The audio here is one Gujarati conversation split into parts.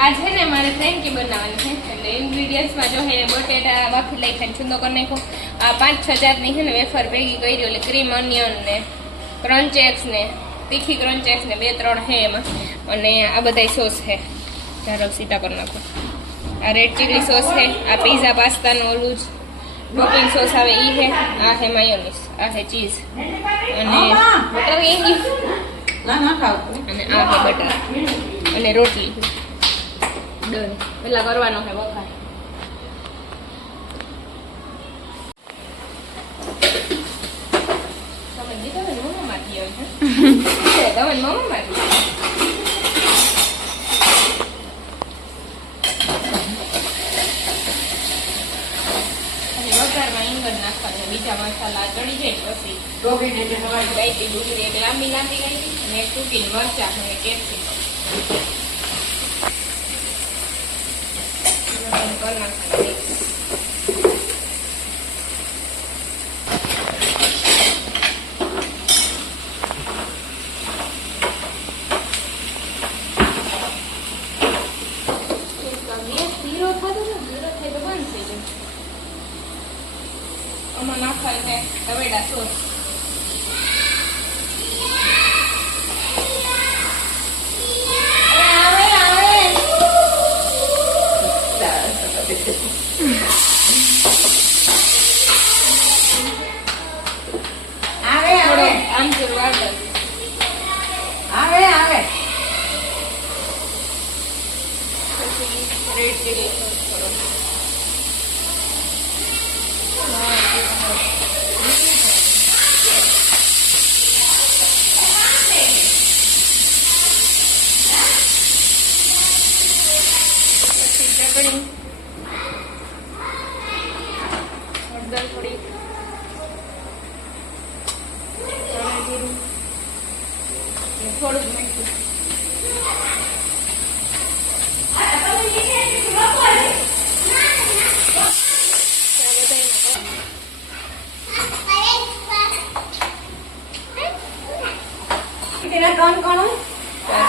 आज है ने मारे फ्रेंकी बनावવાની છે એટલે ઇન્ગ્રેડિયન્ટ્સ માં જો હે બટેટા બાફી નાખ્યા છૂંદો કરી નાખ્યો આ 5-6 જાતની છે ને વેફર ભેગી કરી એટલે ક્રીમ ઓનિયન ને ક્રંચ એક્સ ને તીખી ક્રંચ એક્સ ને 2-3 હે એમાં અને આ બધાય સોસ છે ચાલો સીતા કરી નાખો આ રેડ ચીલી સોસ છે આ પીઝા પાસ્તા નો ઓલું ટોપિંગ સોસ આવે ઈ છે આ છે માયોનીઝ આ છે ચીઝ અને બટર એંગી ના ખાવ અને આ છે બટર અને રોટલી ડન પેલા કરવાનો છે વઘાર તમે દીધો ને મોમો માંથી આવે છે તમે મોમો માંથી બીજા મસાલા ચડી જાય પછી ગોબીને જે તમારી ગાયતી ડુંગળી એક લાંબી લાંબી ગાયતી અને એક ટૂંકી મરચાં અને કેપ્સિકમ નાખવાનું છે ટમેટા સોસ આમચૂર વાટર આવે પછી રેડ ચીલી સોસ કરો હળદર થોડી થોડુંક મીઠું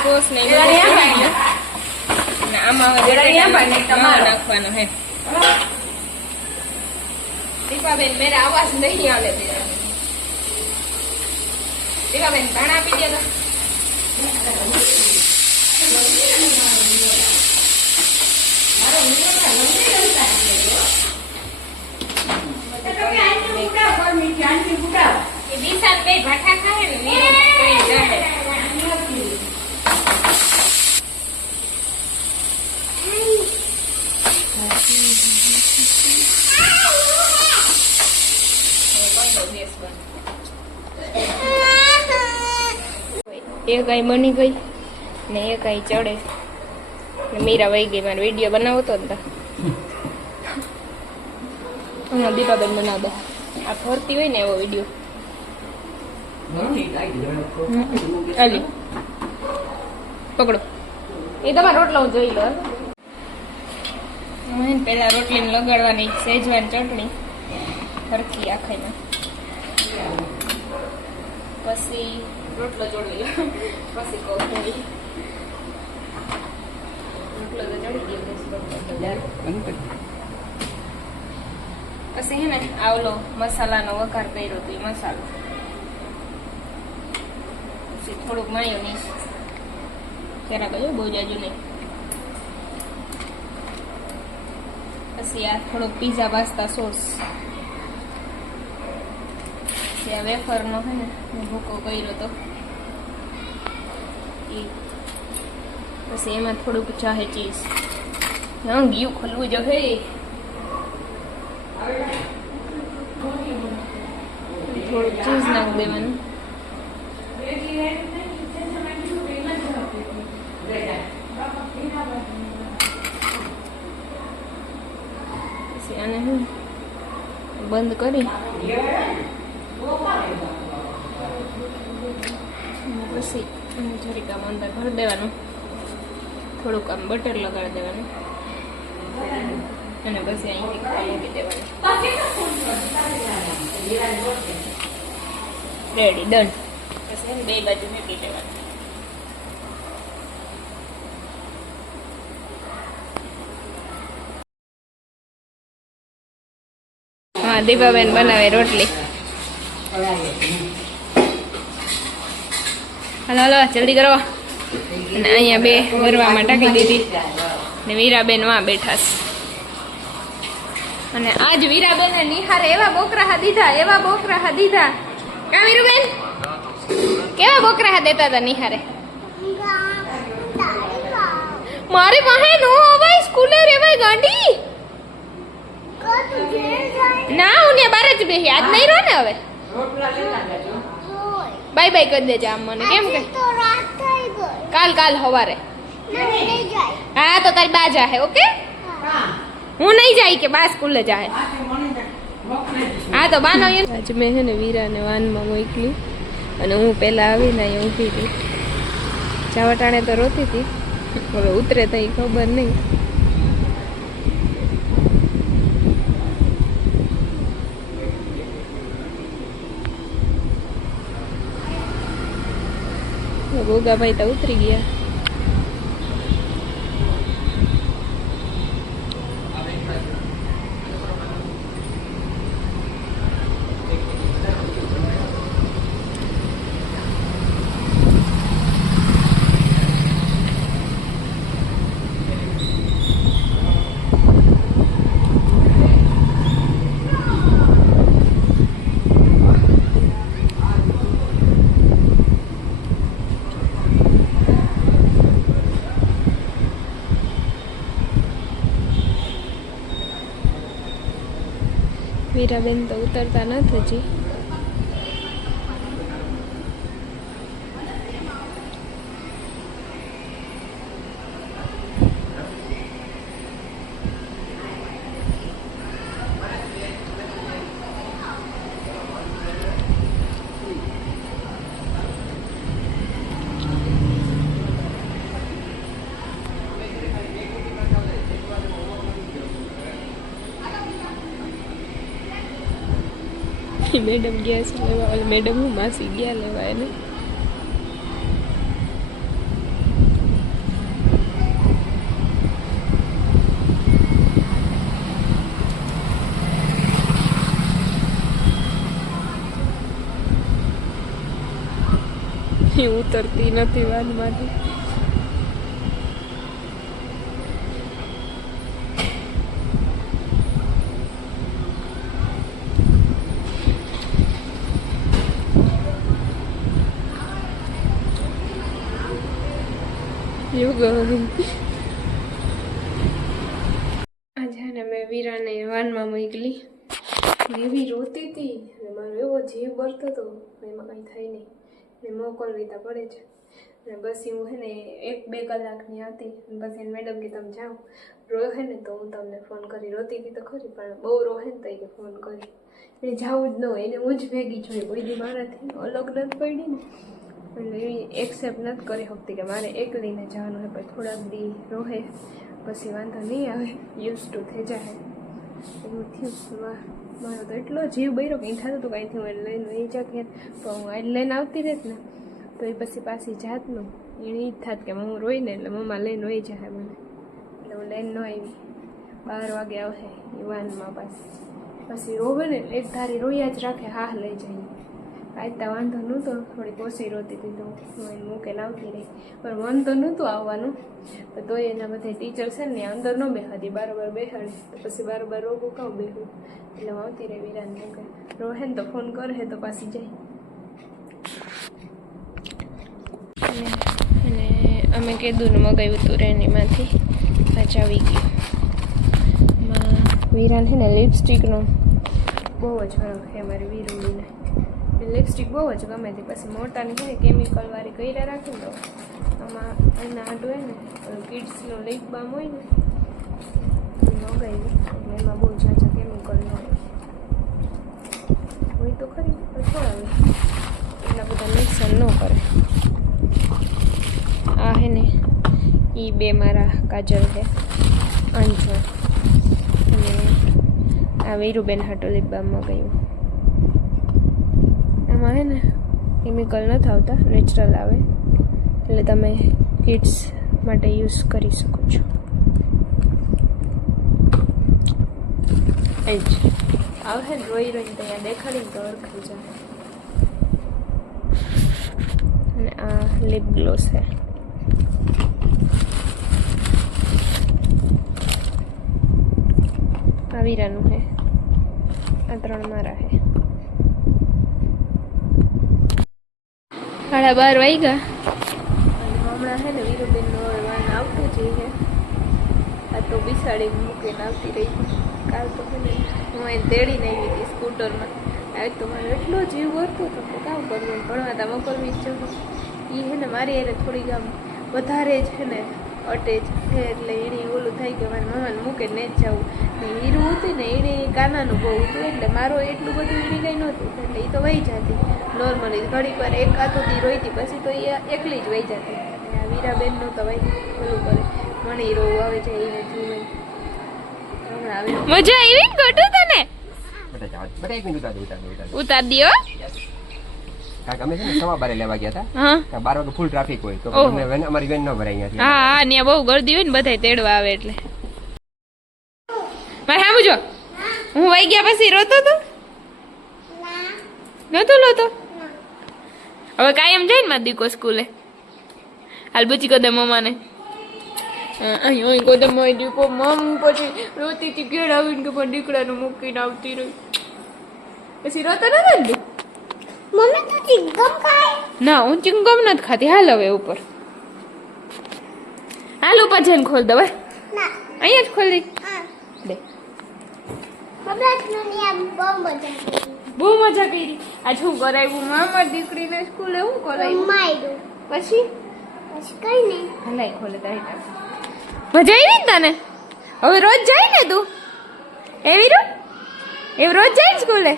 સોસ નહીં આમાં નાખવાનો હે દીપાબેન મેરા આવાજ નહીં આવે દીપાબેન ધાણા આપી દે દિશા બે ભાઠા ખાય ને એક ગાય બની ગઈ ને એક ગાય ચડે ને મીરા વહી ગઈ મારે વિડીયો બનાવતો ને હમણાં દીપાબેન બનાવ દે આ ફરતી હોય ને એવો વિડીયો અલી પકડો એ તમારે રોટલો જોઈ લો પેલા રોટલીને લગાડવાની સેજવાન ચટણી હરખી આખાઈમાં પછી રોટલો જોડવી પછી કોથળી રોટલો તો ચડી ગયો પછી હે ને આવલો મસાલાનો વઘાર કર્યો તો એ મસાલો પછી થોડુંક માયોનીઝ જરા ગયો બહુ જાજુ નહીં પછી આ થોડોક પીઝા પાસ્તા સોસ પછી આ વેફરનો હે ને ભૂકો કર્યો તો પછી એમાં થોડુંક ચાહે ચીઝ ગયું ખોલવું જો હે થોડુંક ચીઝ નાખ દેવાનું પછી આને હું બંધ કરી પછી જરીક આમ અંદર ભરી દેવાનું થોડુંક આમ બટર લગાડી દેવાનું અને પછી અહીંથી મૂકી દેવાનું રેડી ડન પછી બે બાજુ મૂકી દેવાનું હા દીપાબેન બનાવે રોટલી. હાલો હાલો જલ્દી કરો. અને અહીંયા બે ગરવામાં ટાંકી દીધી ને વીરાબેન માં બેઠા છે. અને આજ વીરાબેન નિહારે એવા બોકરા દીધા, એવા બોકરા દીધા. કા વીરુબેન કેવા બોકરા દેતા હતા નિહારે? મારી પાસે નો અવાય સ્કૂલે રેવાય ગાંડી. ના હું ને બાર જ બેહી આજ નહીં રહો ને. હવે બાય બાય કરી દેજો આમ મને. કેમ કે કાલ હવારે. હા તો તારી બા જાહે. ઓકે હું નહીં જાય કે બા સ્કૂલે જાહે. હા તો બાનો આજ મેં હે ને વીરાને વાનમાં મોકલી અને હું પહેલા આવીને અહીંયા ઊભી હતી. ચાવટાણે તો રોતી હતી, હવે ઉતરે તો ખબર નહીં. ગોગાભાઈ તો ઉતરી ગયા. વીરાબેન તો ઉતરતા નથી હજી. મેડમ ગયા છે લેવા. મેડમ હું માસી ગયા લેવા એને. ઉતરતી નથી વાનમાંથી. આજે ને મેં વીરાને વાનમાં મોકલી. એવી રોતી હતી અને મારો એવો જીવ બળતો હતો. એમાં કંઈ થાય નહીં ને મોકલવી તો પડે છે. અને બસ હું હે ને 1-2 કલાકની હતી. બસ એને મેડમ કે તમે જાઓ, રોહે ને તો હું તમને ફોન કરી. રોતી હતી તો ખરી પણ બહુ રોહે ને તો એ ફોન કરી. એને જવું જ ન હોય, એને હું જ ભેગી જોઈએ. કોઈ દી મારાથી અલગ નથી પડી ને એટલે એવી એક્સેપ્ટ નથી કરી શકતી કે મારે એકલીને જવાનું હોય. પછી થોડાક દી રોહે પછી વાંધો નહીં આવે, યુઝ ટુ થઈ જાય. એવું થયું. મારો તો એટલો જીવ બળ્યો કંઈ થતું હતું કાંઈ થયું એને લઈને વહી જા ઘેર. પણ હું આજ લઈને આવતી રહેત ને તો એ પછી પાછી જાતનું એને જ થાત કે હું રોઈને એટલે મમ્મા લઈને વહી જાય મને. એટલે હું લઈને ન આવી. 12 વાગે આવે એ વાનમાં પછી રોવે ને એક ધારી રોયા જ રાખે. હા લઈ જાય. આજતા વાંધો નહોતો, થોડીક ઓછી રોતી હતી તો હું એને મૂકે લાવતી રહી. પણ મન તો નહોતું આવવાનું. તો તોય એના બધા ટીચર છે ને અંદર ન બેસાડી, બારોબાર બેસાડે. તો પછી બારોબાર રોગું કાં બેસું એટલે હું આવતી રહી વીરાને મૂકે. રોહે ને તો ફોન કરે તો પાછી જાય. અને અમે કીધું ને મગાવ્યું હતું રેનીમાંથી. પાછા આવી ગયું. એમાં વીરાને છે ને લિપસ્ટિકનો બહુ જ ફરક છે અમારી વીરુડીને. લિપસ્ટિક બહુ જ ગમે હતી. પછી મોટાની છે ને કેમિકલવાળી કર્યા રાખી દો. આમાં એના આડું હોય ને કિડ્સનો લિપ બામ હોય ને એ મગાવી. એટલે એમાં બહુ ઝાઝા કેમિકલ ન હોય તો ખરી થોડા હોય, એટલા બધા નુકસાન ન કરે. આ હે ને એ 2 મારા કાજલ છે, અંજળ. અને આ વીરુબેન હાટો લિપ બામ મગાવ્યું. આમાં હે ને કેમિકલ નથી આવતા, નેચરલ આવે. એટલે તમે કિડ્સ માટે યુઝ કરી શકો છો. આવે ને રોઈ રોઈને ત્યાં દેખાડીને તો ઓળખાઈ જાય. અને આ લિપ ગ્લોસ છે. આ વીરાનું છે. આ 3 મારા છે. 12:30 વાગ્યા અને હમણાં છે ને વીરુબેનનો વાન આવતું જ છે. આ તો બિસાડી મૂકીને આવતી રહી. કાલ તો છે ને હું એને તેડીને આવી હતી સ્કૂટરમાં. આજ તો મારે એટલો જીવ કરતો હતો કે કામ કરવું ભણવા તા મોકલવી જ જવું. એ છે ને મારી એને થોડીક આમ વધારે છે ને અટેચ છે એટલે એને ઓલું થાય કે મારે મમ્માને મૂકે ને જ જવું. ને હીરું હતું ને એને કાનાનું બહુ હતું એટલે મારો એટલું બધું એની કંઈ નહોતું એટલે એ તો વહી જતી નોર્મલી. ઘડીક વાર એક આતોથી રોઈતી પછી તો એ એકલી જ વહી જતી. અને આ વીરાબેનનું તો ભાઈ ઓલું કરે મને રોવું આવે છે એને જીવ મજા આવી ગોટું તને ઉતાર દિયો. અમે છે ને 12:15 લેવા ગયા હા હતા. 12 વાગે ફૂલ ટ્રાફિક હોય તો અમારી વેન ન ભરાઈ ગયા. હા હા ત્યાં બહુ ગર્દી હોય ને બધા તેડવા આવે એટલે. મારે હા જો હું વહી ગયા પછી રોતો તો નતો લોતો. હવે કાયમ જાય ને મારા દીકો સ્કૂલે. હાલ બચી કદે મમ્માને અહીં કોદમ દીકો મમ પછી રોતી હતી ઘેર આવીને કે પણ દીકરાનું મૂકીને આવતી રહી. પછી રોતો નતો ને મમ્મી તો ચિંગમ ખાય ના હું ચિંગમ નથી ખાતી. હાલ હવે ઉપર હાલ ઉપર જઈને ખોલ દે. ના અહીંયા જ ખોલ દે. દે બબલાટનું ની આમ બહુ મજા બહુ મજા કરી. આજ શું કરાવ્યું મામા દીકરીને સ્કૂલે શું કરાવ્યું માયરું પછી પછી કઈ નહીં હલાઈ ખોલે તારી મજા આવી ને તને. હવે રોજ જાય ને તું એવી રો એવું રોજ જાય ને સ્કૂલે.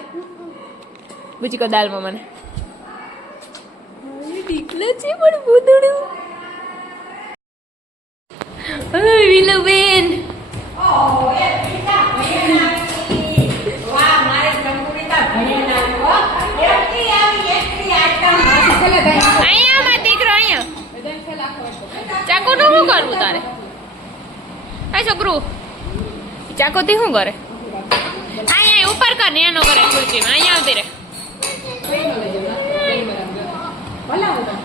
બુજી કો દાલમાં મને દીકલા છે પણ બુદડું. હવે વિલો બેન અહીંયા મારો દીકરો અહીંયા ચાકુ નું શું કરવું તારે? આ છોકરું ચાકોથી શું કરે? અહીંયા ઉપર કર ને એનો કરે ખુરશીમાં. અહીંયા આવતી રે.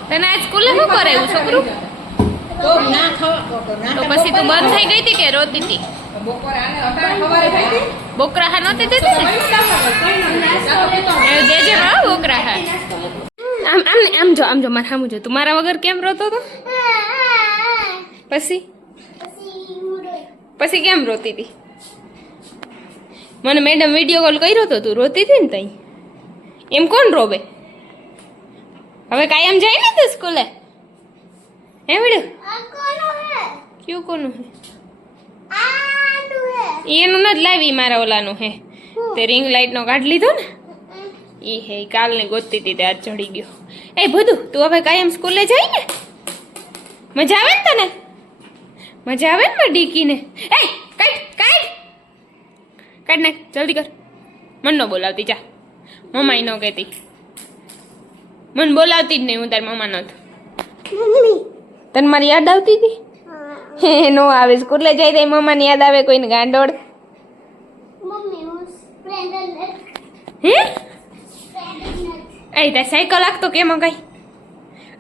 તને આજ સ્કૂલે શું કરે એવું છોકરું? તો પછી તું બંધ થઈ ગઈ હતી કે રોતી હતી? બોકરા હા નહોતી દેતી ને એવું દેજે હા બોકરા હા. આમ આમ આમ જો મારે સામું જો. તું મારા વગર કેમ રોતો હતો? પછી પછી કેમ રોતી હતી? મને મેડમ વિડીયો કોલ કર્યો તો તું રોતી હતી ને તઈ. એમ કોણ રોવે? હવે કાયમ જાય ને તું સ્કૂલે? હે વિડીયો ક્યું કોનું હે? એનું નથી લાવી મારા ઓલાનું હે. તે રિંગ લાઈટ નો કાઢ લીધો ને એ હે કાલની ગોતતી હતી તે આજ ચડી ગયો. એ બધું તું હવે કાયમ સ્કૂલે જાય ને? મજા આવે ને તને? મજા આવે ને મારી ડીકીને? એ કાઢ નાખ જલ્દી કર. મન ન બોલાવતી જા. મમ્માય ન કહેતી. મન બોલાવતી જ નહીં હું તાર મમ્મા નથ. તને મારી યાદ આવતી હતી? હે નો આવે સ્કૂલે જાય તો મમ્માની યાદ આવે કોઈને ગાંડોળ. મમ્મી હું સ્પ્લેન્ડર હે એ તાર સાયકલ આખતો કેમ કઈ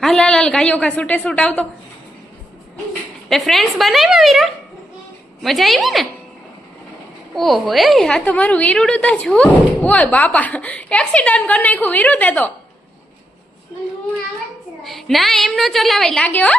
હાલ હાલ હાલ ગાયો કા છૂટે છૂટ આવતો. તે ફ્રેન્ડ્સ બનાવ્યા વીરા? મજા આવી ને? ઓહો એ આ તો મારું વીરુડું તો જો. ઓય બાપા એક્સિડન્ટ કરી નાખ્યું વીરુ તે તો. હું આવા જ ના એમ નો ચલાવાય લાગે હો.